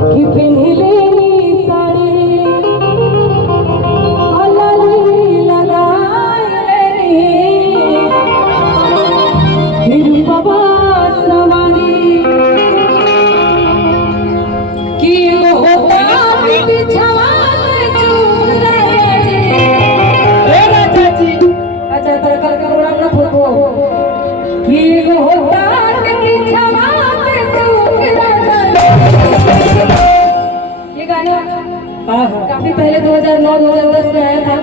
कि पिन्हिले साड़ी अलली लगाई फिर बाबा सवारी कि होता बिछवा से चूर अच्छा तरकल का उड़ान न फुटो कि होता बिछवा से चूर ये गाना काफी पहले 2009-2010 में आया था।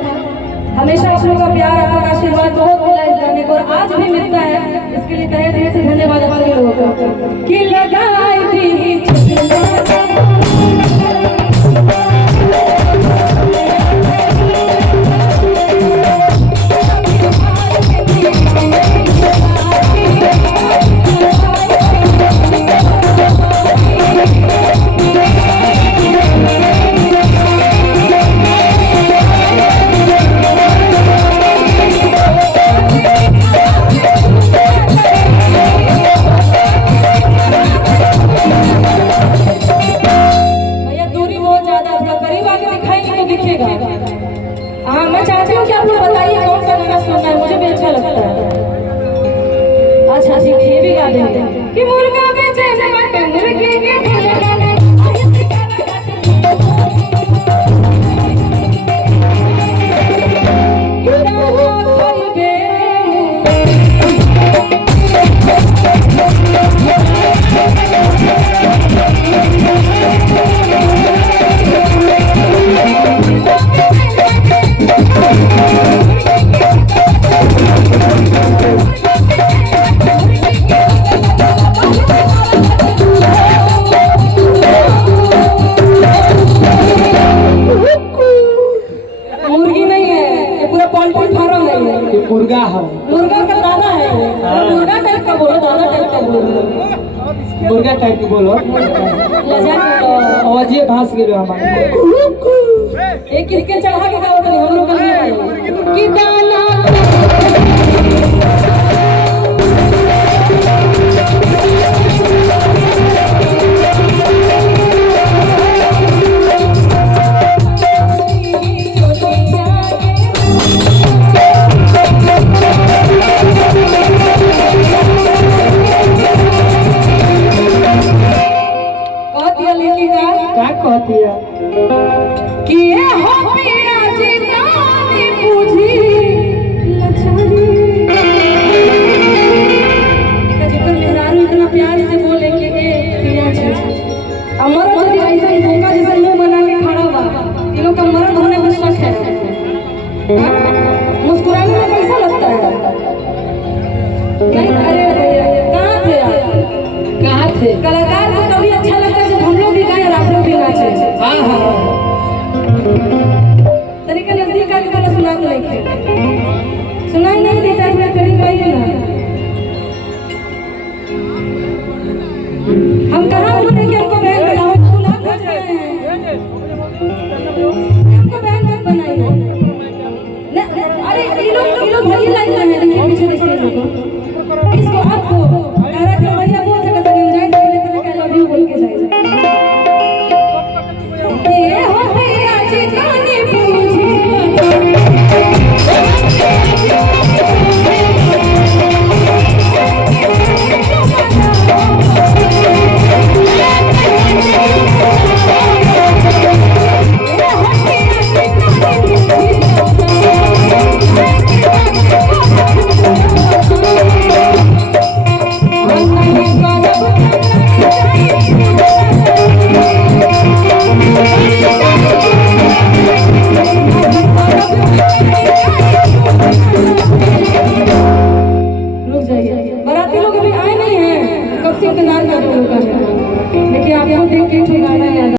हमेशा आप लोगों का प्यार आपका आशीर्वाद बहुत मिला इस गाने को और आज भी मिलता है। इसके लिए तहे दिल से धन्यवाद आप सभी लोगों को कि लगाई दी हाँ, मैं चाहती हूँ कि आप लोग बताइए कौन सा गाना सुनना है, मुझे भी अच्छा लगता है। अच्छा ठीक है, ये भी गा देंगे कि मुर्गा बेचे न मटन मुर्गे के मुर्गा है, मुर्गा का दाना है, मुर्गा टाइप का बोलो, दाना टाइप का बोलो, मुर्गा टाइप का बोलो, आवाज़ भास गिरो हमारे एक किसके चढ़ा के गाओ तो हम लोग का नहीं आए कि दाना क्या कहती है कि ये हो